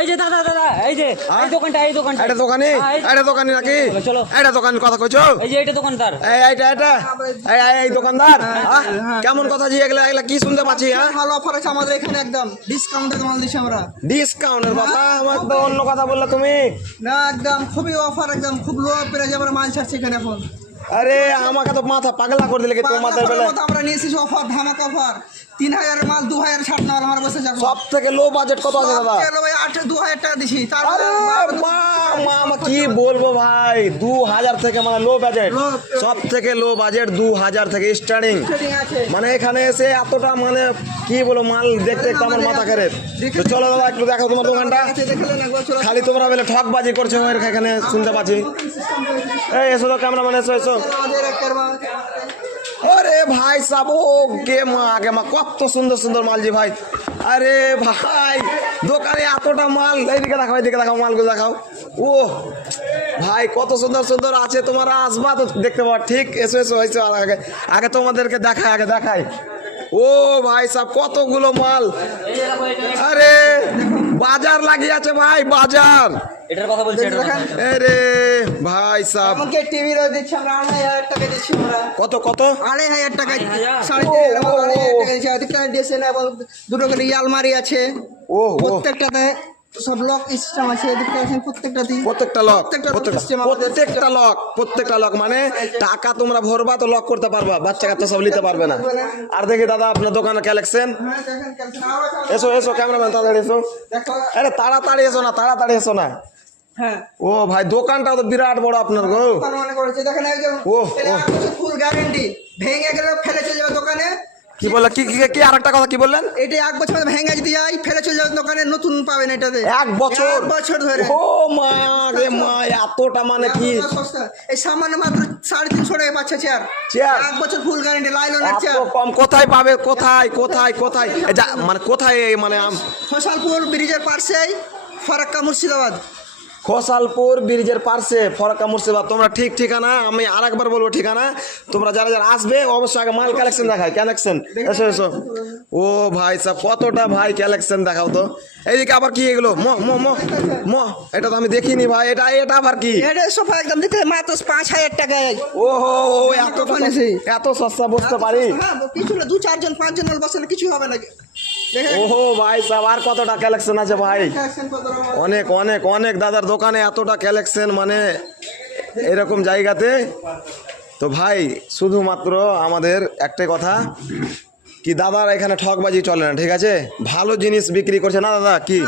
এই যে দাদা দাদা এই যে এই দোকানটা এটা দোকানি নাকি? চলো এটা দোকান কথা কইছো? এই যে এটা দোকানদার এই দোকানদার কেমন কথা জি? এগুলা কি শুনতে পাচ্ছি? হ্যাঁ, ভালো অফার আছে আমাদের এখানে, একদম ডিসকাউন্টের মাল দিচ্ছি আমরা। ডিসকাউন্টের কথা? আমার তো অন্য কথা বললে তুমি। না, একদম খুবই অফার, একদম খুব লো প্রাইসে আমরা মাল ছাড়ছি এখানে এখন। আরে আমাকে তো মাথা পাগলা করে দিলে তোমাদের বেলা। আমরা নিয়ে এসেছি অফার, ধামাকা অফার। 3000 মাল 2000 ছাড় না আমার বসে যাবো। সব থেকে লো বাজেট কত আছে দাদা? চলো ভাই 2000 টাকা দিছি। আরে মা কি বলবো ভাই, 2000 থেকে মানে লো বাজেট, সব থেকে লো বাজেট 2000 থেকে স্টার্টিং। মানে এখানে এসে এতটা মানে কি বলবো, মাল দেখতে একটু আমার মাথা খারাপ। তো চলো দাদা একটু দেখো তোমার দোকানটা। খালি তোমরা বলে ঠকবাজি করছো এখানে শুনতে পাচ্ছি। এই এসো তো ক্যামেরাম্যান, এসো এসো। আরে ভাই সাব গে মা কত সুন্দর সুন্দর মাল জি ভাই। আরে ভাই দোকানে এতটা মাল, এইদিকে দেখাও মালগুলো দেখাও। ও ভাই কত সুন্দর সুন্দর আছে, তোমরা আসবা তো দেখতে পাও। ঠিক এসো এসো এসো, আগে তোমাদেরকে দেখাই। ও ভাই সাব কতগুলো মাল। আরে বাজার লাগিয়ে আছে ভাই, বাজার। এটার কথা বলছি। আরে ভাই সাব আমাকে টিভি রো দিচ্ছি আমরা 2500 টাকা দিচ্ছি আমরা। কত 2500 টাকা, 2500 টাকা দিচ্ছি। ওদিকে ডিএসএল এবং দুটো করে আলমারি আছে। ও প্রত্যেকটাতে সব লক সিস্টেম আছে। এদিকে আছেন প্রত্যেকটা লক মানে টাকা তোমরা ভরবা তো লক করতে পারবা, বাচ্চা কাচ্চা সব নিতে পারবে না। আর দেখি দাদা আপনার দোকানের কালেকশন। এসো এসো ক্যামেরাম্যান, তাড়াতাড়ি এসো। আরে তাড়াতাড়ি এসো না। হ্যাঁ, ও ভাই দোকানটা তো বিরাট বড় আপনার গো। মনে করেছে দেখেন একদম ফুল গ্যারান্টি, ভেঙে গেলে ফেলে চলে যাবে দোকানে। কি বললেন? কি আরেকটা কথা কি বললেন? এটা 1 বছর ভেঙে যদি যাই ফেলে চলে যাবে দোকানে, নতুন পাবেন এটাতে। 1 বছর ধরে। ও মা রে মা, এতটা মানে কি? এই সামান্য মাত্র 350 টাকা পাচ্ছে চেয়ার। 1 বছর ফুল গ্যারান্টি, লাইলনের চেয়ার। কম কোথায় পাবে? কোথায় মানে কোথায়? মানে খোসালপুর ব্রিজের পাশেই, ফরাক্কা মুর্শিদাবাদ। খোসালপুর ব্রিজের পাশে ফরাক্কা মুর্শিদাবাদ। তোমরা ঠিক ঠিকানা আমি আরেকবার বলবো, ঠিকানা তোমরা যারা আসবে অবশ্যই আগে মাল কালেকশন দেখায়। কালেকশন এসো। ও ভাই সাহেব কতটা ভাই কালেকশন দেখাও তো। এইদিকে আবার কি এগুলো? এটা তো আমি দেখিনি ভাই। এটা আবার কি? এটা সোফা একদম দিতে মাত্র 5000 টাকায়। ওহো এত সস্তা বসতে পারি? কিছু না, 2-4 জন 5 জন বসলে কিছু হবে না। ওহো ভাই সাহেব আর কতটা কালেকশন আছে ভাই? অনেক দাদার দোকানে এতটা কালেকশন, মানে এরকম জায়গাতে। তো ভাই শুধুমাত্র আমাদের একটাই কথা কি, দাদার এখানে ঠকবাজি চলে না, ঠিক আছে? ভালো জিনিস বিক্রি করছে না দাদা কি?